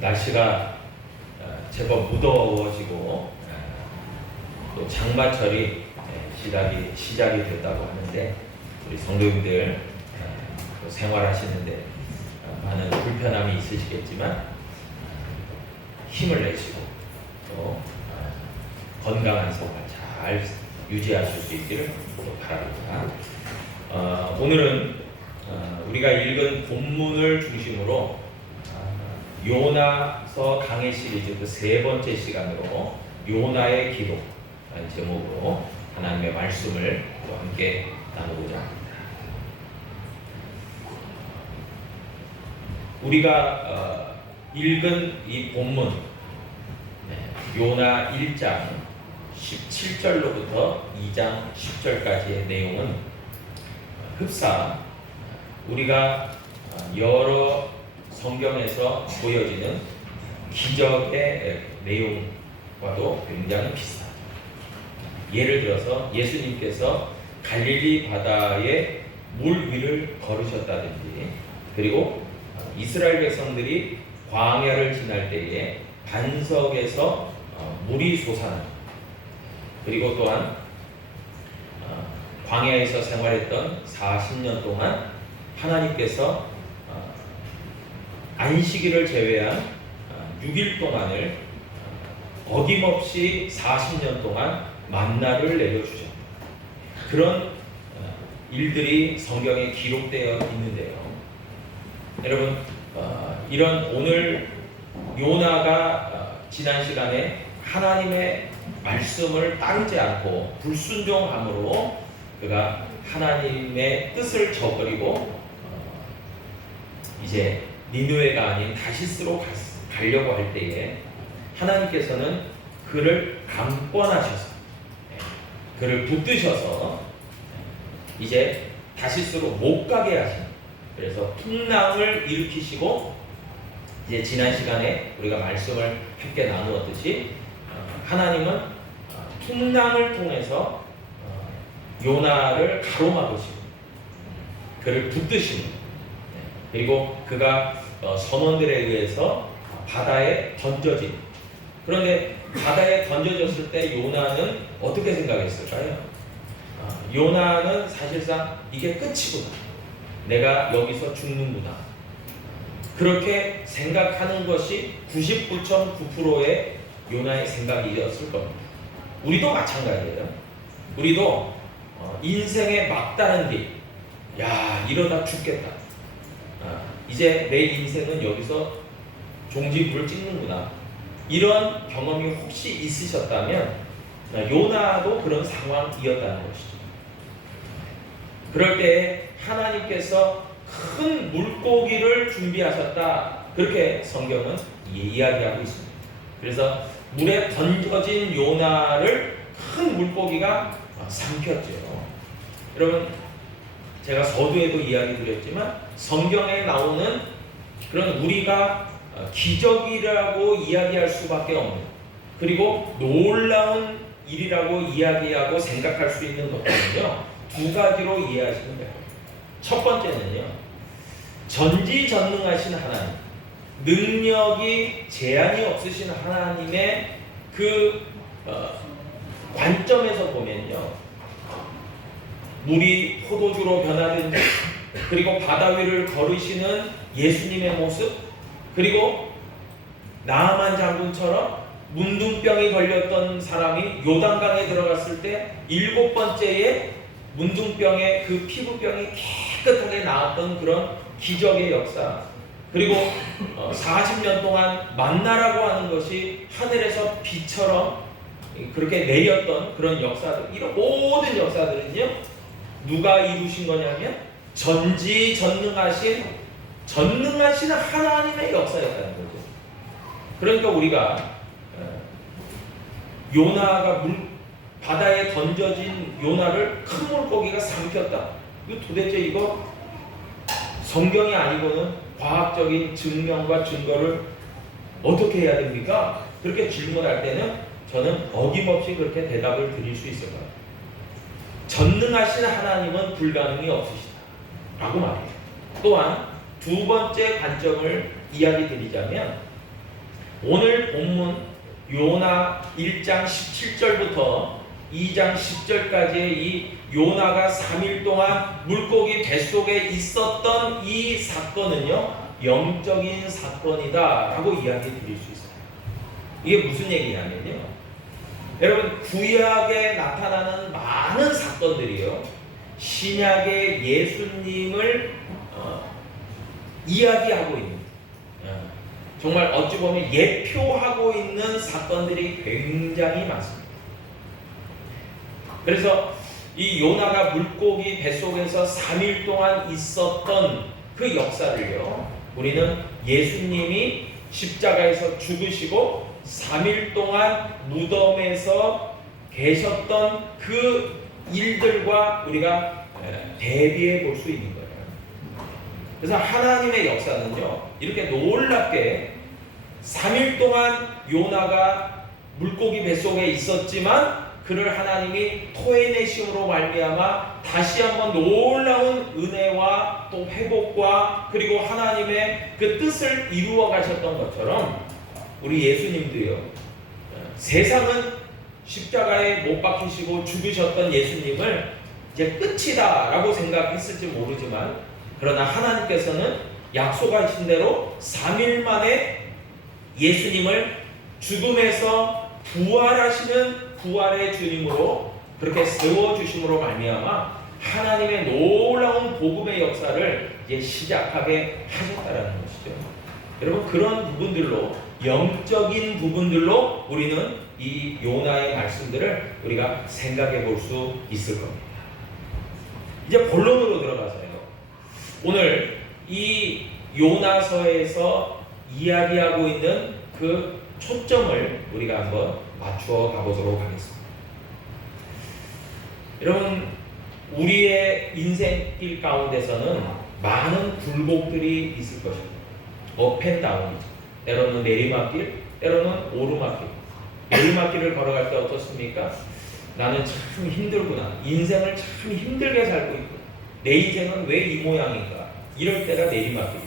날씨가 제법 무더워지고 또 장마철이 시작이 됐다고 하는데 우리 성도님들 생활하시는데 많은 불편함이 있으시겠지만 힘을 내시고 또 건강한 생활 잘 유지하실 수 있기를 바랍니다. 오늘은 우리가 읽은 본문을 중심으로 요나서 강해 시리즈 그 3번째 시간으로 요나의 기도라는 제목으로 하나님의 말씀을 또 함께 나누고자 합니다. 우리가 읽은 이 본문 요나 1장 17절로부터 2장 10절까지의 내용은 흡사 우리가 여러 성경에서 보여지는 기적의 내용과도 굉장히 비슷하죠. 예를 들어서 예수님께서 갈릴리 바다의 물 위를 걸으셨다든지, 그리고 이스라엘 백성들이 광야를 지날 때에 반석에서 물이 솟아나, 그리고 또한 광야에서 생활했던 40년 동안 하나님께서 안식일을 제외한 6일 동안을 어김없이 40년 동안 만나를 내려주셨다. 그런 일들이 성경에 기록되어 있는데요. 여러분, 이런 오늘 요나가 지난 시간에 하나님의 말씀을 따르지 않고 불순종함으로 그가 하나님의 뜻을 저버리고 이제 니느웨가 아닌 다시스로 가려고 할 때에 하나님께서는 그를 강권하셔서 그를 붙드셔서 이제 다시스로 못 가게 하신, 그래서 풍랑을 일으키시고, 이제 지난 시간에 우리가 말씀을 함께 나누었듯이 하나님은 풍랑을 통해서 요나를 가로막으시고 그를 붙드시고, 그리고 그가 선원들에 의해서 바다에 던져진, 그런데 바다에 던져졌을 때 요나는 어떻게 생각했을까요? 요나는 사실상 이게 끝이구나, 내가 여기서 죽는구나, 그렇게 생각하는 것이 99.9%의 요나의 생각이었을 겁니다. 우리도 마찬가지예요. 우리도 인생의 막다른 길, 야, 이러다 죽겠다, 이제 내 인생은 여기서 종지부를 찍는구나, 이런 경험이 혹시 있으셨다면 요나도 그런 상황이었다는 것이죠. 그럴 때 하나님께서 큰 물고기를 준비하셨다, 그렇게 성경은 이야기하고 있습니다. 그래서 물에 던져진 요나를 큰 물고기가 삼켰죠. 여러분, 제가 서두에도 이야기 드렸지만 성경에 나오는 그런 우리가 기적이라고 이야기할 수밖에 없는, 그리고 놀라운 일이라고 이야기하고 생각할 수 있는 것들은요, 2가지로 이해하시면 됩니다. 첫 번째는요, 전지전능하신 하나님, 능력이 제한이 없으신 하나님의 그 관점에서 보면요, 물이 포도주로 변하든지, 그리고 바다 위를 걸으시는 예수님의 모습, 그리고 나아만 장군처럼 문둥병이 걸렸던 사람이 요단강에 들어갔을 때 7번째에 문둥병의 그 피부병이 깨끗하게 나았던 그런 기적의 역사, 그리고 40년 동안 만나라고 하는 것이 하늘에서 비처럼 그렇게 내렸던 그런 역사들, 이런 모든 역사들은요, 누가 이루신 거냐면 전지전능하신 하나님의 역사였다는 거죠. 그러니까 우리가 요나가 바다에 던져진 요나를 큰 물고기가 삼켰다, 도대체 이거 성경이 아니고는 과학적인 증명과 증거를 어떻게 해야 됩니까? 그렇게 질문할 때는 저는 어김없이 그렇게 대답을 드릴 수 있을 거예요. 전능하신 하나님은 불가능이 없으시다 라고 말해요. 또한 2번째 관점을 이야기 드리자면 오늘 본문 요나 1장 17절부터 2장 10절까지의 이 요나가 3일 동안 물고기 뱃속에 있었던 이 사건은요, 영적인 사건이다 라고 이야기 드릴 수 있어요. 이게 무슨 얘기냐면요, 여러분, 구약에 나타나는 많은 사건들이요, 신약의 예수님을 이야기하고 있는, 정말 어찌 보면 예표하고 있는 사건들이 굉장히 많습니다. 그래서 이 요나가 물고기 뱃속에서 3일 동안 있었던 그 역사를요, 우리는 예수님이 십자가에서 죽으시고 3일 동안 무덤에서 계셨던 그 일들과 우리가 대비해 볼 수 있는 거예요. 그래서 하나님의 역사는요, 이렇게 놀랍게 3일 동안 요나가 물고기 뱃속에 있었지만 그를 하나님이 토해내심으로 말미암아 다시 한번 놀라운 은혜와 또 회복과 그리고 하나님의 그 뜻을 이루어 가셨던 것처럼 우리 예수님도요, 세상은 십자가에 못 박히시고 죽으셨던 예수님을 이제 끝이다 라고 생각했을지 모르지만, 그러나 하나님께서는 약속하신 대로 3일 만에 예수님을 죽음에서 부활하시는 부활의 주님으로 그렇게 세워주심으로 말미암아 하나님의 놀라운 복음의 역사를 이제 시작하게 하셨다라는 것이죠. 여러분, 그런 부분들로, 영적인 부분들로 우리는 이 요나의 말씀들을 우리가 생각해 볼 수 있을 겁니다. 이제 본론으로 들어가서요, 오늘 이 요나서에서 이야기하고 있는 그 초점을 우리가 한번 맞추어 가보도록 하겠습니다. 여러분, 우리의 인생길 가운데서는 많은 굴곡들이 있을 것입니다. 업앤다운이죠. 때로는 내리막길, 때로는 오르막길. 내리막길을 걸어갈 때 어떻습니까? 나는 참 힘들구나. 인생을 참 힘들게 살고 있구나. 내 인생은 왜 이 모양인가? 이럴 때가 내리막길이죠.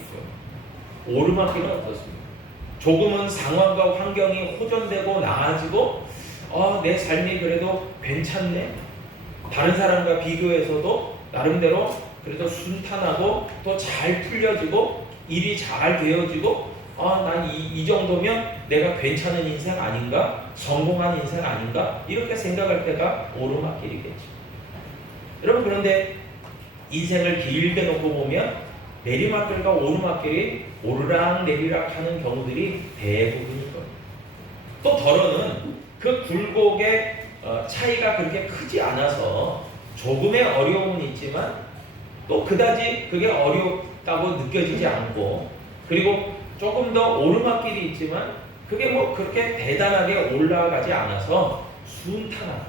오르막길은 어떻습니까? 조금은 상황과 환경이 호전되고 나아지고 내 삶이 그래도 괜찮네. 다른 사람과 비교해서도 나름대로 그래도 순탄하고 또 잘 풀려지고 일이 잘 되어지고 난 이 정도면 내가 괜찮은 인생 아닌가? 성공한 인생 아닌가? 이렇게 생각할 때가 오르막길이겠죠. 여러분, 그런데 인생을 길게 놓고 보면 내리막길과 오르막길이 오르락 내리락 하는 경우들이 대부분일 겁니다. 또 더러는 그 굴곡의 차이가 그렇게 크지 않아서 조금의 어려움은 있지만 또 그다지 그게 어렵다고 느껴지지 않고, 그리고 조금 더 오르막길이 있지만 그게 뭐 그렇게 대단하게 올라가지 않아서 순탄하다.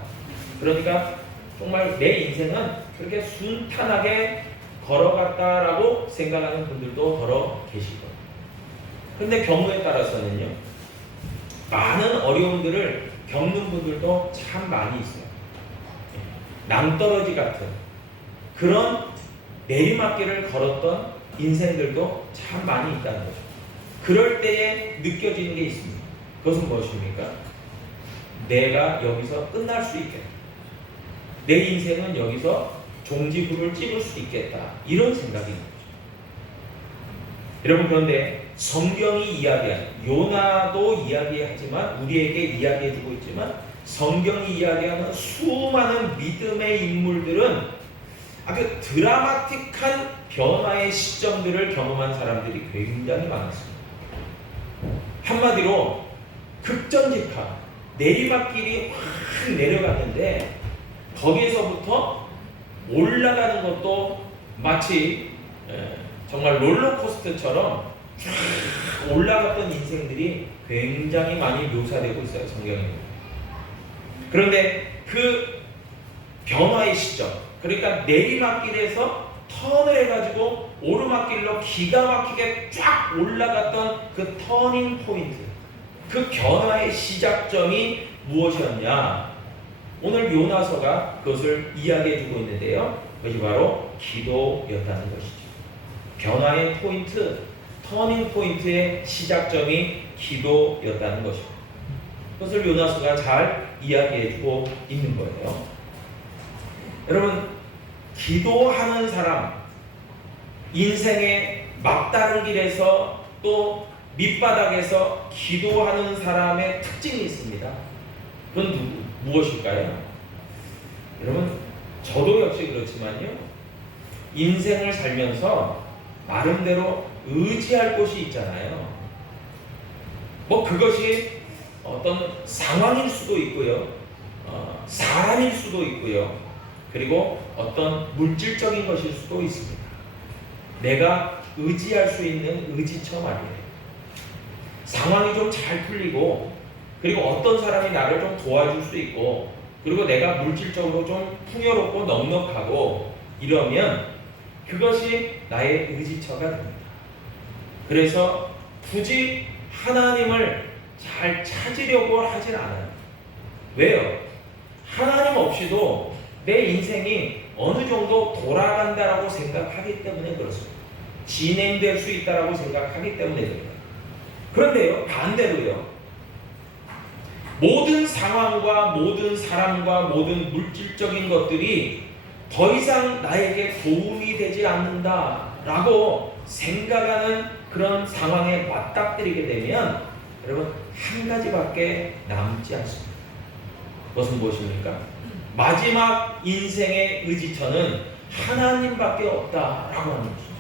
그러니까 정말 내 인생은 그렇게 순탄하게 걸어갔다라고 생각하는 분들도 더러 계실 겁니다. 그런데 경우에 따라서는요, 많은 어려움들을 겪는 분들도 참 많이 있어요. 낭떠러지 같은 그런 내리막길을 걸었던 인생들도 참 많이 있다는 거죠. 그럴 때에 느껴지는 게 있습니다. 그것은 무엇입니까? 내가 여기서 끝날 수 있겠다. 내 인생은 여기서 종지부를 찍을 수 있겠다. 이런 생각인 거죠. 여러분, 그런데 성경이 이야기하는, 요나도 이야기하지만 우리에게 이야기해주고 있지만 성경이 이야기하는 수많은 믿음의 인물들은 아주 드라마틱한 변화의 시점들을 경험한 사람들이 굉장히 많았습니다. 한마디로 급전직하, 내리막길이 확 내려갔는데 거기에서부터 올라가는 것도 마치 정말 롤러코스터처럼 쫙 올라갔던 인생들이 굉장히 많이 묘사되고 있어요, 성경에. 그런데 그 변화의 시점, 그러니까 내리막길에서 턴을 해가지고 오르막길로 기가 막히게 쫙 올라갔던 그 터닝 포인트, 그 변화의 시작점이 무엇이었냐? 오늘 요나서가 그것을 이야기해주고 있는데요, 그것이 바로 기도였다는 것이죠. 변화의 포인트, 터닝 포인트의 시작점이 기도였다는 것입니다. 그것을 요나서가 잘 이야기해주고 있는 거예요. 여러분, 기도하는 사람, 인생의 막다른 길에서 또 밑바닥에서 기도하는 사람의 특징이 있습니다. 그건 무엇일까요? 여러분, 저도 역시 그렇지만요, 인생을 살면서 나름대로 의지할 곳이 있잖아요. 뭐 그것이 어떤 상황일 수도 있고요, 사람일 수도 있고요, 그리고 어떤 물질적인 것일 수도 있습니다. 내가 의지할 수 있는 의지처 말이에요. 상황이 좀 잘 풀리고, 그리고 어떤 사람이 나를 좀 도와줄 수 있고, 그리고 내가 물질적으로 좀 풍요롭고 넉넉하고 이러면 그것이 나의 의지처가 됩니다. 그래서 굳이 하나님을 잘 찾으려고 하진 않아요. 왜요? 하나님 없이도 내 인생이 어느 정도 돌아간다라고 생각하기 때문에 그렇습니다. 진행될 수 있다라고 생각하기 때문에 그래요. 그런데요, 반대로요, 모든 상황과 모든 사람과 모든 물질적인 것들이 더 이상 나에게 도움이 되지 않는다라고 생각하는 그런 상황에 맞닥뜨리게 되면 여러분, 한 가지밖에 남지 않습니다. 그것은 무엇입니까? 마지막 인생의 의지처는 하나님밖에 없다라고 하는 것이죠.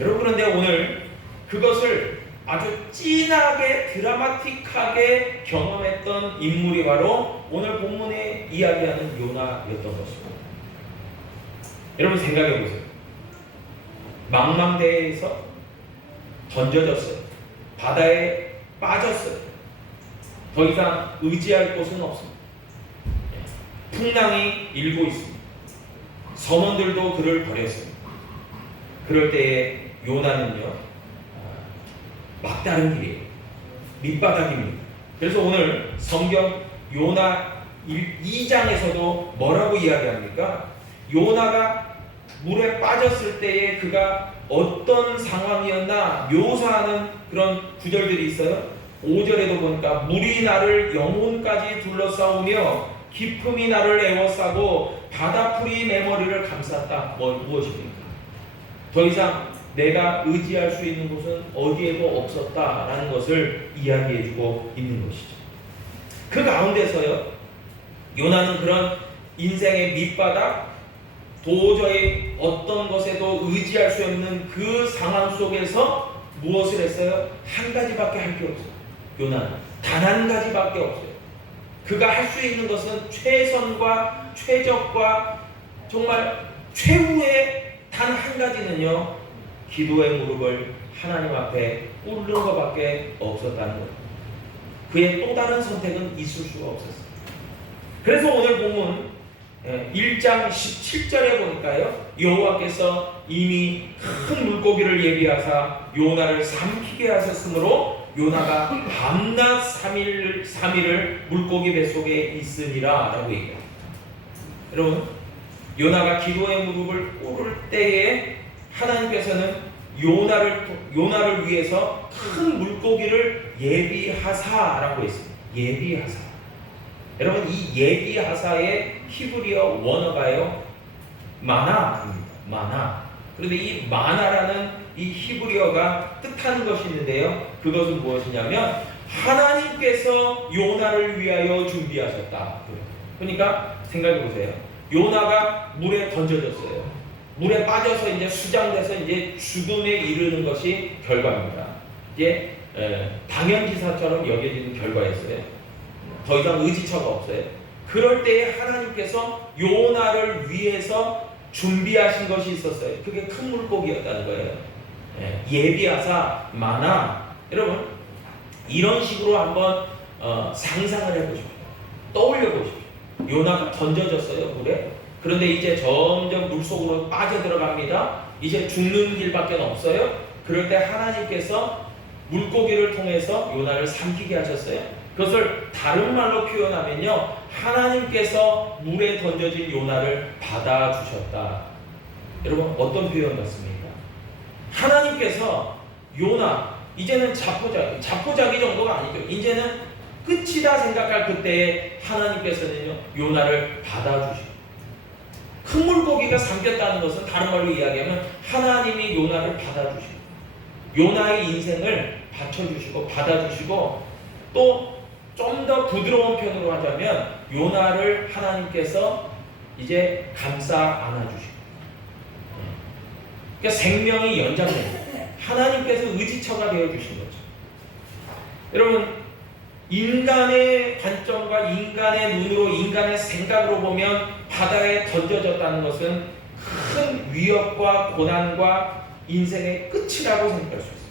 여러분, 그런데 오늘 그것을 아주 진하게 드라마틱하게 경험했던 인물이 바로 오늘 본문에 이야기하는 요나였던 것입니다. 여러분, 생각해 보세요. 망망대해에서 던져졌어요. 바다에 빠졌어요. 더 이상 의지할 곳은 없습니다. 풍랑이 일고 있습니다. 선원들도 그를 버렸습니다. 그럴 때에 요나는요, 막다른 길이에요. 밑바닥입니다. 그래서 오늘 성경 요나 2장에서도 뭐라고 이야기합니까? 요나가 물에 빠졌을 때에 그가 어떤 상황이었나 묘사하는 그런 구절들이 있어요. 5절에도 보니까 물이 나를 영혼까지 둘러싸우며 기품이 나를 에워싸고 바다풀이 내 머리를 감쌌다. 무엇입니까? 더 이상 내가 의지할 수 있는 곳은 어디에도 없었다라는 것을 이야기해주고 있는 것이죠. 그 가운데서요, 요나는 그런 인생의 밑바닥, 도저히 어떤 것에도 의지할 수 없는 그 상황 속에서 무엇을 했어요? 한 가지밖에 할 게 없어요. 요나는 단 한 가지밖에 없어요. 그가 할 수 있는 것은 최선과 최적과 정말 최후의 단 한 가지는요, 기도의 무릎을 하나님 앞에 꿇는 것밖에 없었다는 거예요. 그의 또 다른 선택은 있을 수가 없었어요. 그래서 오늘 본문 1장 17절에 보니까요, 여호와께서 이미 큰 물고기를 예비하사 요나를 삼키게 하셨으므로 요나가 밤낮 3일을 물고기 뱃속에 있으니라 라고 얘기합니다. 여러분, 요나가 기도의 무릎을 꿇을 때에 하나님께서는 요나를 위해서 큰 물고기를 예비하사라고 했습니다. 예비하사. 여러분, 이 예비하사의 히브리어 원어가요, 마나입니다. 마나. 그런데 이 마나라는 이 히브리어가 뜻하는 것이 있는데요, 그것은 무엇이냐면 하나님께서 요나를 위하여 준비하셨다. 그러니까 생각해 보세요. 요나가 물에 던져졌어요. 물에 빠져서 이제 수장돼서 이제 죽음에 이르는 것이 결과입니다. 이제 당연지사처럼 여겨지는 결과였어요. 더 이상 의지처가 없어요. 그럴 때에 하나님께서 요나를 위해서 준비하신 것이 있었어요. 그게 큰 물고기였다는 거예요. 예비하사 마나. 여러분, 이런 식으로 한번 상상을 해보십시오. 떠올려 보십시오. 요나가 던져졌어요, 물에. 그런데 이제 점점 물속으로 빠져들어갑니다. 이제 죽는 길밖에 없어요. 그럴 때 하나님께서 물고기를 통해서 요나를 삼키게 하셨어요. 그것을 다른 말로 표현하면요, 하나님께서 물에 던져진 요나를 받아주셨다. 여러분, 어떤 표현 같습니까? 하나님께서 요나 이제는 자포자기 정도가 아니죠. 이제는 끝이다 생각할 그때에 하나님께서는요 요나를 받아주시고, 큰 물고기가 삼켰다는 것은 다른 말로 이야기하면 하나님이 요나를 받아주시고 요나의 인생을 받쳐주시고 받아주시고, 또 좀 더 부드러운 편으로 하자면 요나를 하나님께서 이제 감싸 안아주시고, 그러니까 생명이 연장됩니다. 하나님께서 의지처가 되어주신 거죠. 여러분, 인간의 관점과 인간의 눈으로 인간의 생각으로 보면 바다에 던져졌다는 것은 큰 위협과 고난과 인생의 끝이라고 생각할 수 있어요.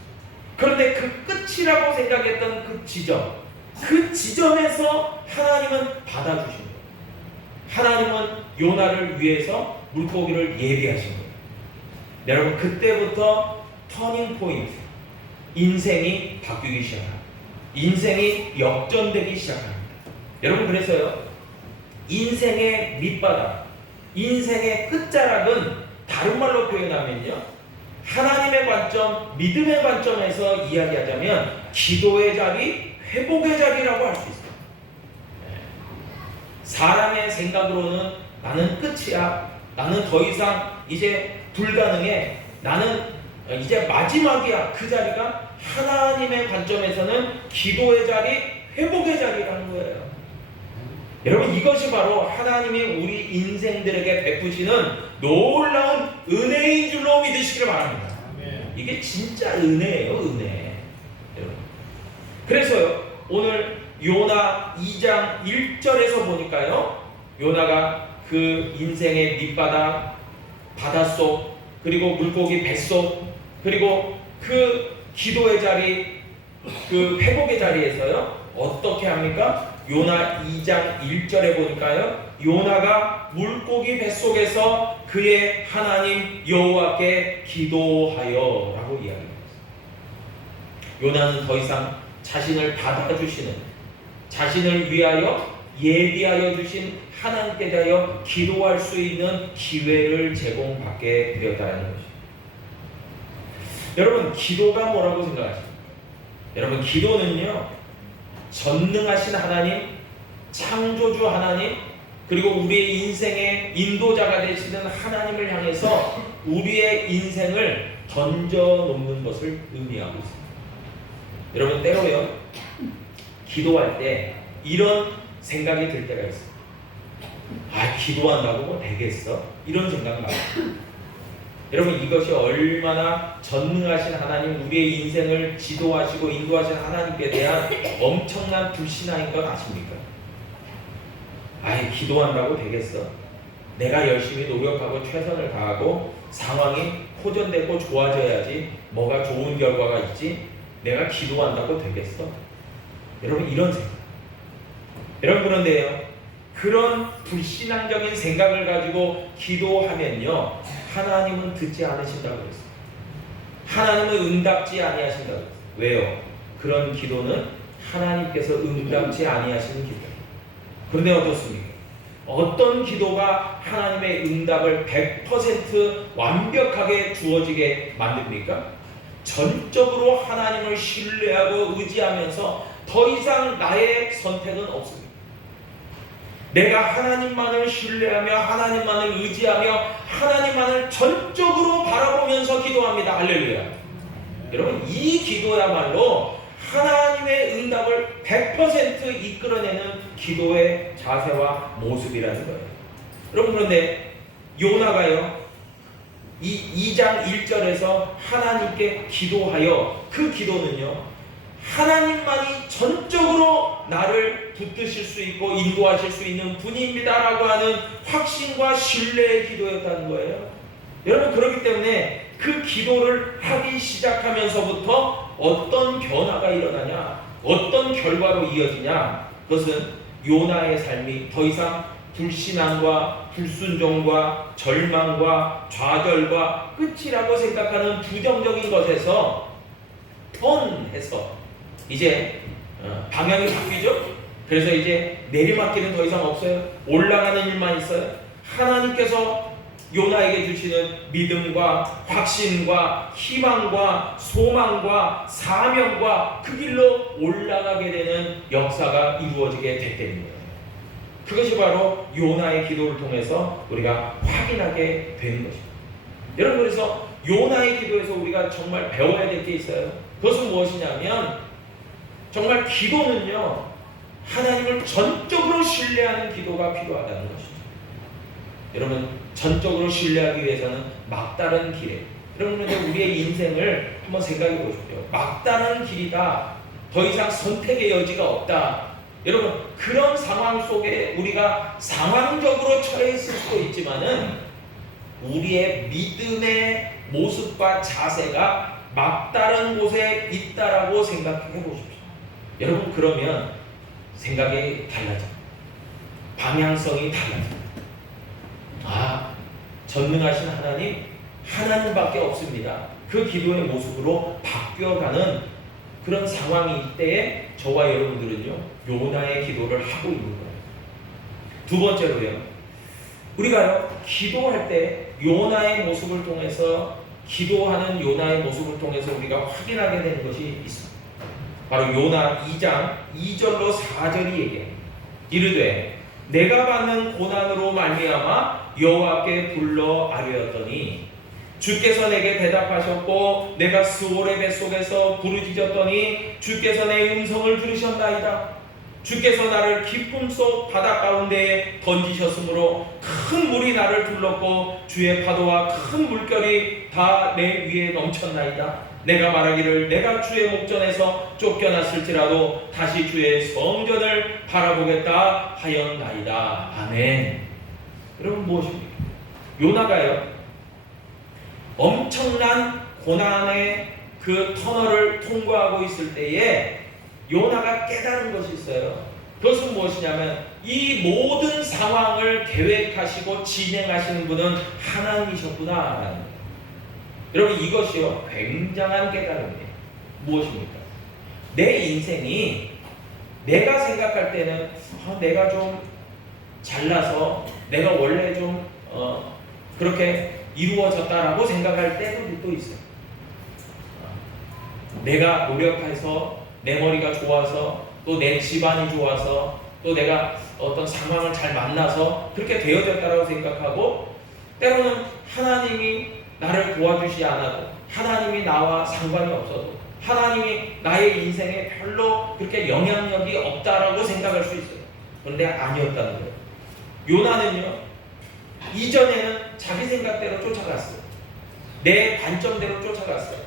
그런데 그 끝이라고 생각했던 그 지점에서 하나님은 받아주신 거예요. 하나님은 요나를 위해서 물고기를 예비하신 거예요. 여러분, 그때부터 터닝 포인트, 인생이 바뀌기 시작합니다. 인생이 역전되기 시작합니다. 여러분, 그래서요 인생의 밑바닥, 인생의 끝자락은 다른 말로 표현하면요 하나님의 관점, 믿음의 관점에서 이야기하자면 기도의 자리, 회복의 자리라고 할 수 있어요. 사람의 생각으로는 나는 끝이야, 나는 더 이상 이제 불가능해, 나는 이제 마지막이야. 그 자리가 하나님의 관점에서는 기도의 자리, 회복의 자리라는 거예요. 여러분, 이것이 바로 하나님이 우리 인생들에게 베푸시는 놀라운 은혜인 줄로 믿으시길 바랍니다. 이게 진짜 은혜예요, 은혜. 여러분, 그래서요 오늘 요나 2장 1절에서 보니까요 요나가 그 인생의 밑바닥, 바닷속, 그리고 물고기 뱃속, 그리고 그 기도의 자리, 그 회복의 자리에서요 어떻게 합니까? 요나 2장 1절에 보니까요 요나가 물고기 뱃속에서 그의 하나님 여호와께 기도하여 라고 이야기합니다. 요나는 더 이상 자신을 받아주시는, 자신을 위하여 예비하여 주신 하나님께 대하여 기도할 수 있는 기회를 제공받게 되었다는 것입니다. 여러분, 기도가 뭐라고 생각하십니까? 여러분, 기도는요 전능하신 하나님, 창조주 하나님, 그리고 우리의 인생의 인도자가 되시는 하나님을 향해서 우리의 인생을 던져놓는 것을 의미하고 있습니다. 여러분, 때로요 기도할 때 이런 생각이 들 때가 있어요. 아, 기도한다고 뭐 되겠어? 이런 생각 나요. 여러분, 이것이 얼마나 전능하신 하나님, 우리의 인생을 지도하시고 인도하신 하나님께 대한 엄청난 불신앙인 것 아십니까? 아이, 기도한다고 되겠어? 내가 열심히 노력하고 최선을 다하고 상황이 호전되고 좋아져야지 뭐가 좋은 결과가 있지, 내가 기도한다고 되겠어? 여러분, 이런 생각. 여러분, 그런데요 그런 불신앙적인 생각을 가지고 기도하면요 하나님은 듣지 않으신다고 그랬어요. 하나님은 응답지 아니하신다고 그랬어요. 왜요? 그런 기도는 하나님께서 응답지 아니하시는 기도예요. 그런데 어떻습니까? 어떤 기도가 하나님의 응답을 100% 완벽하게 주어지게 만듭니까? 전적으로 하나님을 신뢰하고 의지하면서 더 이상 나의 선택은 없습니다. 내가 하나님만을 신뢰하며 하나님만을 의지하며 하나님만을 전적으로 바라보면서 기도합니다. 할렐루야. 여러분, 이 기도야말로 하나님의 응답을 100% 이끌어내는 기도의 자세와 모습이라는 거예요. 여러분, 그런데 요나가요 이 2장 1절에서 하나님께 기도하여, 그 기도는요 하나님만이 전적으로 나를 붙드실 수 있고 인도하실 수 있는 분입니다라고 하는 확신과 신뢰의 기도였다는 거예요. 여러분, 그렇기 때문에 그 기도를 하기 시작하면서부터 어떤 변화가 일어나냐, 어떤 결과로 이어지냐, 그것은 요나의 삶이 더 이상 불신앙과 불순종과 절망과 좌절과 끝이라고 생각하는 부정적인 것에서 턴해서 이제 방향이 바뀌죠. 그래서 이제 내리막길은 더 이상 없어요. 올라가는 일만 있어요. 하나님께서 요나에게 주시는 믿음과 확신과 희망과 소망과 사명과 그 길로 올라가게 되는 역사가 이루어지게 됐다는 거예요. 그것이 바로 요나의 기도를 통해서 우리가 확인하게 되는 것입니다. 여러분, 그래서 요나의 기도에서 우리가 정말 배워야 될 게 있어요. 그것은 무엇이냐면 정말 기도는요, 하나님을 전적으로 신뢰하는 기도가 필요하다는 것이죠. 여러분, 전적으로 신뢰하기 위해서는 막다른 길에, 여러분, 우리의 인생을 한번 생각해 보십시오. 막다른 길이다, 더 이상 선택의 여지가 없다. 여러분, 그런 상황 속에 우리가 상황적으로 처해 있을 수도 있지만은 우리의 믿음의 모습과 자세가 막다른 곳에 있다라고 생각해 보십시오. 여러분, 그러면 생각이 달라집니다. 방향성이 달라집니다. 아, 전능하신 하나님밖에 없습니다. 그 기도의 모습으로 바뀌어가는 그런 상황이 때에 저와 여러분들은요, 요나의 기도를 하고 있는 거예요. 두 번째로요, 우리가요, 기도할 때 요나의 모습을 통해서, 기도하는 요나의 모습을 통해서 우리가 확인하게 되는 것이 있습니다. 바로 요나 2장 2절로 4절이 얘기해요. 이르되 내가 받는 고난으로 말미암아 여호와께 불러 아뢰었더니 주께서 내게 대답하셨고 내가 스올의 뱃속에서 부르짖었더니 주께서 내 음성을 들으셨나이다. 주께서 나를 깊음 속 바다 가운데에 던지셨으므로 큰 물이 나를 둘렀고 주의 파도와 큰 물결이 다 내 위에 넘쳤나이다. 내가 말하기를 내가 주의 목전에서 쫓겨났을지라도 다시 주의 성전을 바라보겠다 하였나이다. 아멘. 여러분, 무엇입니까? 요나가요, 엄청난 고난의 그 터널을 통과하고 있을 때에 요나가 깨달은 것이 있어요. 그것은 무엇이냐면 이 모든 상황을 계획하시고 진행하시는 분은 하나님이셨구나. 여러분, 이것이요, 굉장한 깨달음이에요. 무엇입니까? 내 인생이 내가 생각할 때는 내가 좀 잘나서 내가 원래 좀 그렇게 이루어졌다라고 생각할 때도 또 있어요. 내가 노력해서 내 머리가 좋아서 또 내 집안이 좋아서 또 내가 어떤 상황을 잘 만나서 그렇게 되어졌다라고 생각하고, 때로는 하나님이 나를 도와주지 않아도, 하나님이 나와 상관이 없어도, 하나님이 나의 인생에 별로 그렇게 영향력이 없다라고 생각할 수 있어요. 그런데 아니었다는 거예요. 요나는요, 이전에는 자기 생각대로 쫓아갔어요. 내 관점대로 쫓아갔어요.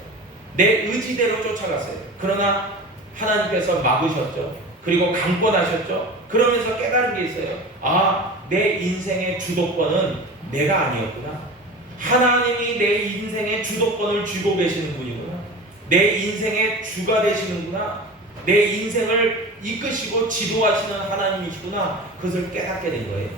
내 의지대로 쫓아갔어요. 그러나 하나님께서 막으셨죠. 그리고 강권하셨죠. 그러면서 깨달은 게 있어요. 아, 내 인생의 주도권은 내가 아니었구나. 하나님이 내 인생의 주도권을 쥐고 계시는 분이구나. 내 인생의 주가 되시는구나. 내 인생을 이끄시고 지도하시는 하나님이시구나. 그것을 깨닫게 된 거예요.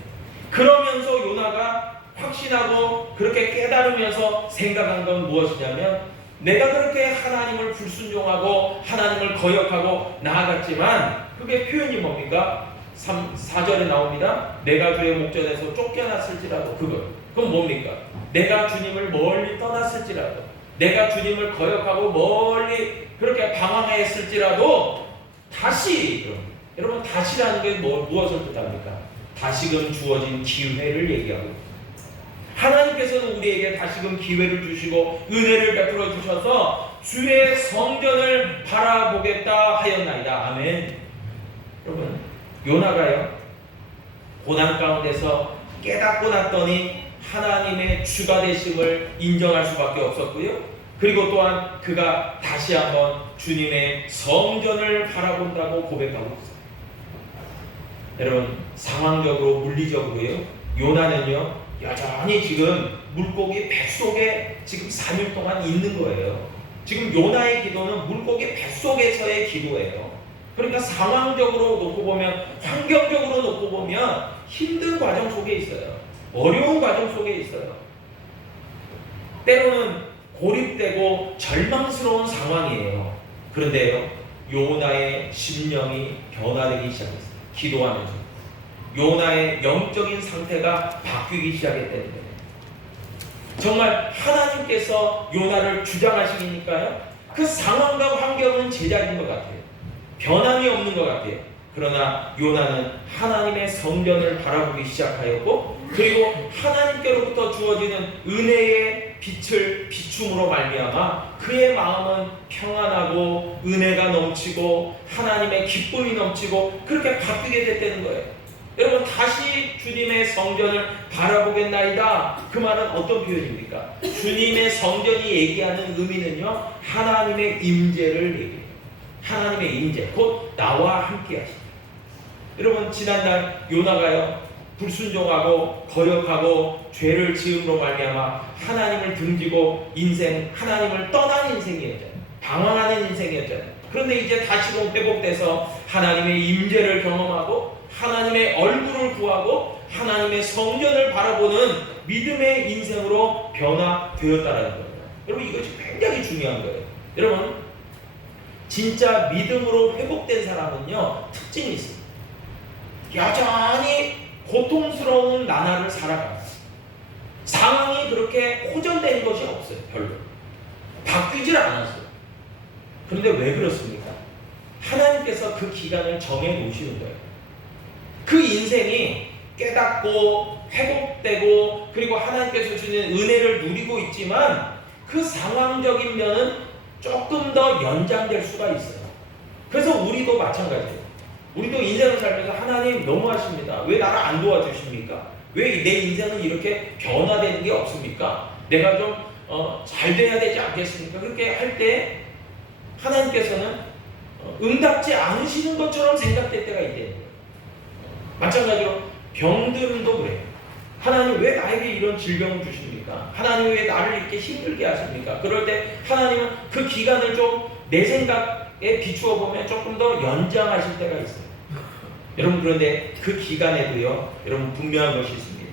그러면서 요나가 확신하고 그렇게 깨달으면서 생각한 건 무엇이냐면, 내가 그렇게 하나님을 불순종하고 하나님을 거역하고 나아갔지만 그게 표현이 뭡니까? 4절에 나옵니다. 내가 주의 목전에서 쫓겨났을지라도, 그건 뭡니까? 내가 주님을 멀리 떠났을지라도, 내가 주님을 거역하고 멀리 그렇게 방황했을지라도 다시, 여러분, 다시라는 게 무엇을 뜻합니까? 다시금 주어진 기회를 얘기하고 있습니다. 하나님께서는 우리에게 다시금 기회를 주시고 은혜를 베풀어 주셔서 주의 성전을 바라보겠다 하였나이다. 아멘. 여러분, 요나가요, 고난 가운데서 깨닫고 났더니 하나님의 주가 되심을 인정할 수밖에 없었고요. 그리고 또한 그가 다시 한번 주님의 성전을 바라본다고 고백하고 있어요. 여러분, 상황적으로 물리적으로요, 요나는요 여전히 지금 물고기 뱃속에 지금 3일 동안 있는 거예요. 지금 요나의 기도는 물고기 뱃속에서의 기도예요. 그러니까 상황적으로 놓고 보면, 환경적으로 놓고 보면 힘든 과정 속에 있어요. 어려운 과정 속에 있어요. 때로는 고립되고 절망스러운 상황이에요. 그런데요, 요나의 심령이 변화되기 시작했어요. 기도하면서 요나의 영적인 상태가 바뀌기 시작했다는 거예요. 정말 하나님께서 요나를 주장하시니까요. 그 상황과 환경은 제자리인 것 같아요. 변함이 없는 것 같아요. 그러나 요나는 하나님의 성전을 바라보기 시작하였고, 그리고 하나님께로부터 주어지는 은혜의 빛을 비춤으로 말미암아 그의 마음은 평안하고 은혜가 넘치고 하나님의 기쁨이 넘치고 그렇게 바뀌게 됐다는 거예요. 여러분, 다시 주님의 성전을 바라보겠나이다. 그 말은 어떤 표현입니까? 주님의 성전이 얘기하는 의미는요, 하나님의 임재를 얘기해요. 하나님의 임재, 곧 나와 함께 하신다. 여러분, 지난날 요나가요, 불순종하고 거역하고 죄를 지음으로 말미암아 하나님을 등지고 하나님을 떠난 인생이었잖아요. 방황하는 인생이었잖아요. 그런데 이제 다시금 회복돼서 하나님의 임재를 경험하고 하나님의 얼굴을 구하고 하나님의 성전을 바라보는 믿음의 인생으로 변화되었다는 거예요. 여러분, 이것이 굉장히 중요한 거예요. 여러분, 진짜 믿음으로 회복된 사람은요, 특징이 있습니다. 여전히 고통스러운 나날을 살아가요. 상황이 그렇게 호전된 것이 없어요. 별로 바뀌질 않았어요. 그런데 왜 그렇습니까? 하나님께서 그 기간을 정해 놓으시는 거예요. 그 인생이 깨닫고 회복되고 그리고 하나님께서 주는 은혜를 누리고 있지만 그 상황적인 면은 조금 더 연장될 수가 있어요. 그래서 우리도 마찬가지예요. 우리도 인생을 살면서 하나님 너무하십니다. 왜 나를 안 도와주십니까? 왜 내 인생은 이렇게 변화되는 게 없습니까? 내가 좀 잘 돼야 되지 않겠습니까? 그렇게 할 때 하나님께서는 응답지 않으시는 것처럼 생각될 때가 있대요. 마찬가지로 병들은도 그래요. 하나님 왜 나에게 이런 질병을 주십니까? 하나님 왜 나를 이렇게 힘들게 하십니까? 그럴 때 하나님은 그 기간을 좀 내 생각에 비추어 보면 조금 더 연장하실 때가 있어요. 여러분, 그런데 그 기간에도요, 여러분, 분명한 것이 있습니다.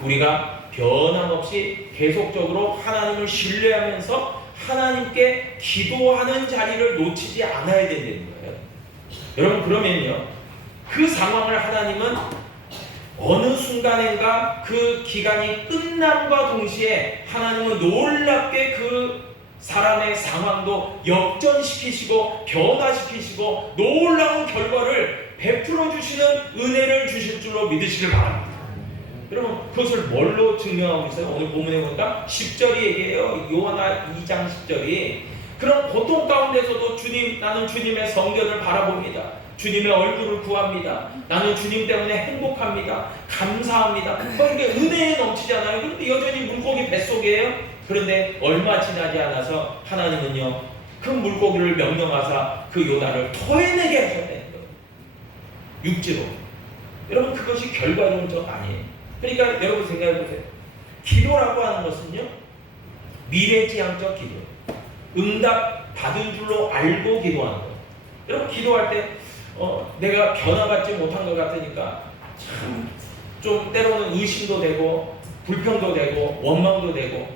우리가 변함없이 계속적으로 하나님을 신뢰하면서 하나님께 기도하는 자리를 놓치지 않아야 된다는 거예요. 여러분, 그러면요, 그 상황을 하나님은 어느 순간인가 그 기간이 끝남과 동시에 하나님은 놀랍게 그 사람의 상황도 역전시키시고 변화시키시고 놀라운 결과를 베풀어 주시는 은혜를 주실 줄로 믿으시길 바랍니다. 여러분, 그것을 뭘로 증명하고 있어요? 오늘 본문에 보니까 10절이 얘기해요. 요한나 2장 10절이. 그럼 고통 가운데서도 주님, 나는 주님의 성전을 바라봅니다. 주님의 얼굴을 구합니다. 나는 주님 때문에 행복합니다. 감사합니다. 이게 은혜에 넘치잖아요. 그런데 여전히 물고기 뱃속이에요. 그런데 얼마 지나지 않아서 하나님은요, 그 물고기를 명령하사 그 요나를 토해내게 하셨다는 거예요. 육지로. 여러분, 그것이 결과적인 적 아니에요. 그러니까 여러분 생각해 보세요. 기도라고 하는 것은요, 미래지향적 기도, 응답 받은 줄로 알고 기도하는 거예요. 여러분, 기도할 때 내가 변화받지 못한 것 같으니까 참 좀 때로는 의심도 되고 불평도 되고 원망도 되고,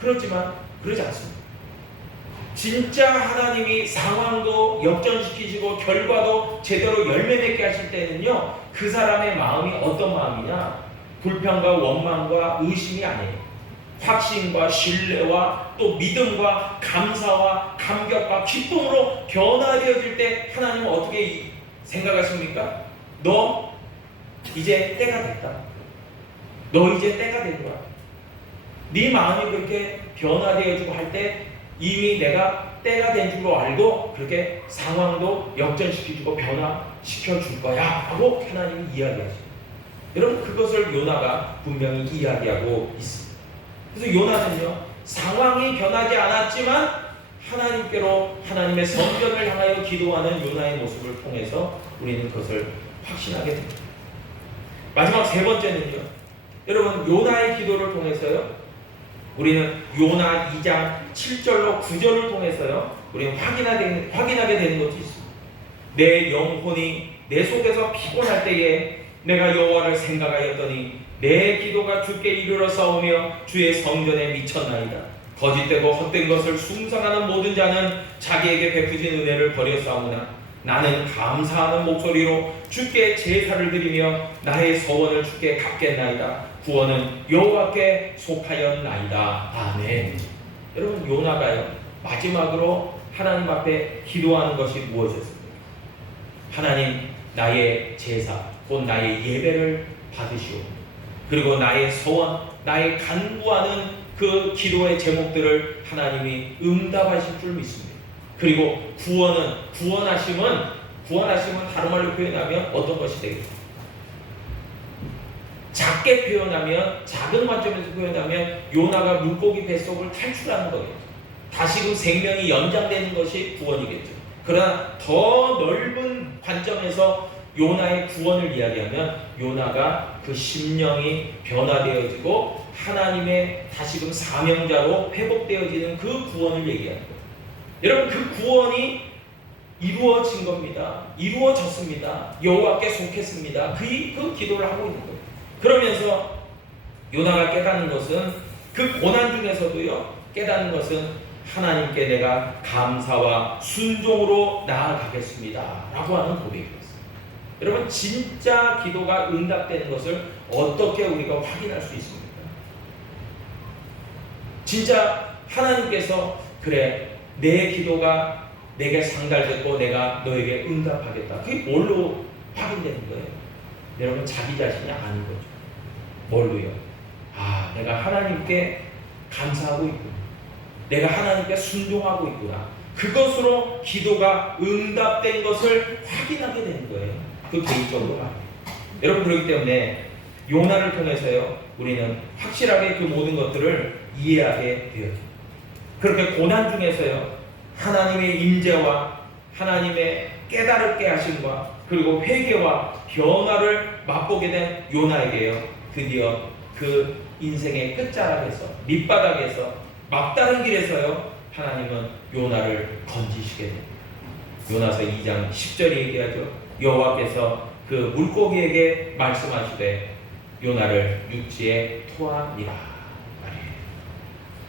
그렇지만 그러지 않습니다. 진짜 하나님이 상황도 역전시키시고 결과도 제대로 열매 맺게 하실 때는요, 그 사람의 마음이 어떤 마음이냐? 불평과 원망과 의심이 아니에요. 확신과 신뢰와 또 믿음과 감사와 감격과 기쁨으로 변화되어질 때 하나님은 어떻게 생각하십니까? 너 이제 때가 됐다. 너 이제 때가 된 거야. 네 마음이 그렇게 변화되어지고 할 때 이미 내가 때가 된 줄로 알고 그렇게 상황도 역전시켜주고 변화시켜 줄 거야 하고 하나님이 이야기하십니다. 여러분, 그것을 요나가 분명히 이야기하고 있습니다. 그래서 요나는요, 상황이 변하지 않았지만 하나님께로 하나님의 성전을 향하여 기도하는 요나의 모습을 통해서 우리는 그것을 확신하게 됩니다. 마지막 세 번째는요, 여러분, 요나의 기도를 통해서요, 우리는 요나 2장 7절로 9절을 통해서요, 우리는 확인하게 되는 것이 있습니다. 내 영혼이 내 속에서 피곤할 때에 내가 여호와를 생각하였더니 내 기도가 주께 이르러 싸우며 주의 성전에 미쳤나이다. 거짓되고 헛된 것을 숭상하는 모든 자는 자기에게 베푸신 은혜를 버려 싸우나 나는 감사하는 목소리로 주께 제사를 드리며 나의 서원을 주께 갚겠나이다. 구원은 여호와께 속하였나이다. 아멘. 여러분, 요나가요 마지막으로 하나님 앞에 기도하는 것이 무엇이었습니까? 하나님, 나의 제사 곧 나의 예배를 받으시오. 그리고 나의 서원, 나의 간구하는 그 기도의 제목들을 하나님이 응답하실 줄 믿습니다. 그리고 구원하심은 다른 말로 표현하면 어떤 것이 되겠습니까? 작게 표현하면, 작은 관점에서 표현하면 요나가 물고기 뱃속을 탈출하는 거예요. 다시금 생명이 연장되는 것이 구원이겠죠. 그러나 더 넓은 관점에서 요나의 구원을 이야기하면 요나가 그 심령이 변화되어지고 하나님의 다시금 사명자로 회복되어지는 그 구원을 얘기하는 거예요. 여러분, 그 구원이 이루어진 겁니다. 이루어졌습니다. 여호와께 속했습니다. 그 기도를 하고 있는 거예요. 그러면서 요나가 깨닫는 것은, 그 고난 중에서도요 깨닫는 것은 하나님께 내가 감사와 순종으로 나아가겠습니다 라고 하는 고백이었어요. 여러분, 진짜 기도가 응답되는 것을 어떻게 우리가 확인할 수 있습니까? 진짜 하나님께서 그래, 내 기도가 내게 상달됐고 내가 너에게 응답하겠다, 그게 뭘로 확인되는 거예요? 여러분, 자기 자신이 아닌 거죠. 뭘로요? 내가 하나님께 감사하고 있구나, 내가 하나님께 순종하고 있구나, 그것으로 기도가 응답된 것을 확인하게 되는 거예요. 그 개인적으로 말이에요. 여러분, 그렇기 때문에 요나를 통해서요 우리는 확실하게 그 모든 것들을 이해하게 되어요. 그렇게 고난 중에서요 하나님의 임재와 하나님의 깨달게 하심과 그리고 회개와 변화를 맛보게 된 요나에게요 드디어 그 인생의 끝자락에서, 밑바닥에서, 막다른 길에서요 하나님은 요나를 건지시게 됩니다. 요나서 2장 10절에 얘기하죠. 여호와께서 그 물고기에게 말씀하시되 요나를 육지에 토하니라.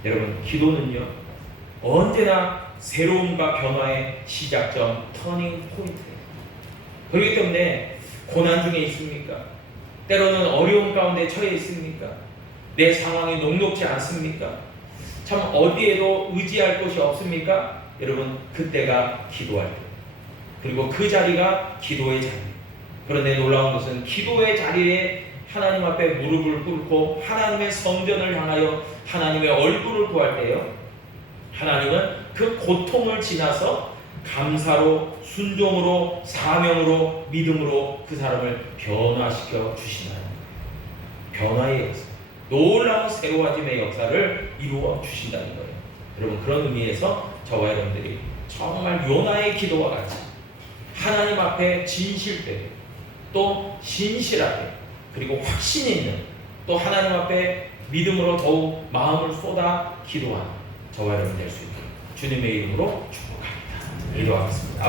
여러분, 기도는요 언제나 새로움과 변화의 시작점, 터닝 포인트예요. 그렇기 때문에 고난 중에 있습니까? 때로는 어려움 가운데 처해 있습니까? 내 상황이 녹록지 않습니까? 참 어디에도 의지할 곳이 없습니까? 여러분, 그때가 기도할 때, 그리고 그 자리가 기도의 자리. 그런데 놀라운 것은 기도의 자리에 하나님 앞에 무릎을 꿇고 하나님의 성전을 향하여 하나님의 얼굴을 구할 때요 하나님은 그 고통을 지나서 감사로, 순종으로, 사명으로, 믿음으로 그 사람을 변화시켜 주시나요? 변화의 역사, 놀라운 새로워짐의 역사를 이루어 주신다는 거예요. 여러분, 그런 의미에서 저와 여러분들이 정말 요나의 기도와 같이 하나님 앞에 진실되게, 또 신실하게, 그리고 확신 있는, 또 하나님 앞에 믿음으로 더욱 마음을 쏟아 기도하는 저와 여러분 될 수 있도록 주님의 이름으로 축복합니다. 기도하겠습니다.